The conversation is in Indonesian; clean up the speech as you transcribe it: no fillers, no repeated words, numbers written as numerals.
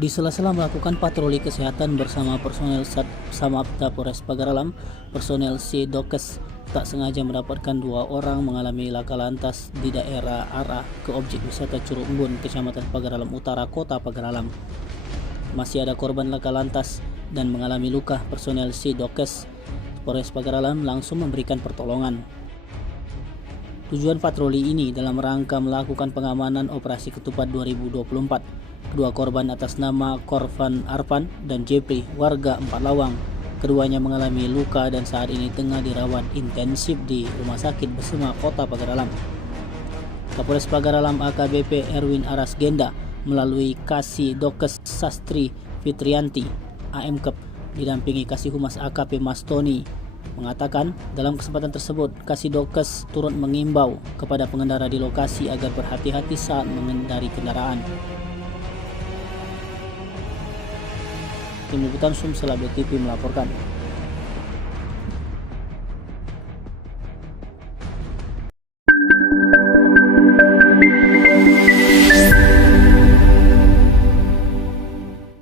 Di sela-sela melakukan patroli kesehatan bersama personel Samapta Polres Pagaralam, personel Sidokes tak sengaja mendapatkan 2 orang mengalami laka lantas di daerah arah ke objek wisata Curug Embun, Kecamatan Pagaralam Utara, Kota Pagaralam. Masih ada korban laka lantas dan mengalami luka. Personel Sidokes Polres Pagaralam langsung memberikan pertolongan. Tujuan patroli ini dalam rangka melakukan pengamanan Operasi Ketupat 2024. Kedua korban atas nama Korvan Arfan dan Jepri, warga Empat Lawang. Keduanya mengalami luka dan saat ini tengah dirawat intensif di Rumah Sakit Besema Kota Pagaralam. Kapolres Pagaralam AKBP Erwin Arasgenda melalui Kasih Dokes Sastri Fitrianti AMKEP didampingi Kasih Humas AKP Mas Tony mengatakan dalam kesempatan tersebut Kasih Dokes turut mengimbau kepada pengendara di lokasi agar berhati-hati saat mengendari kendaraan. Tim Liputan Sumsel TV melaporkan.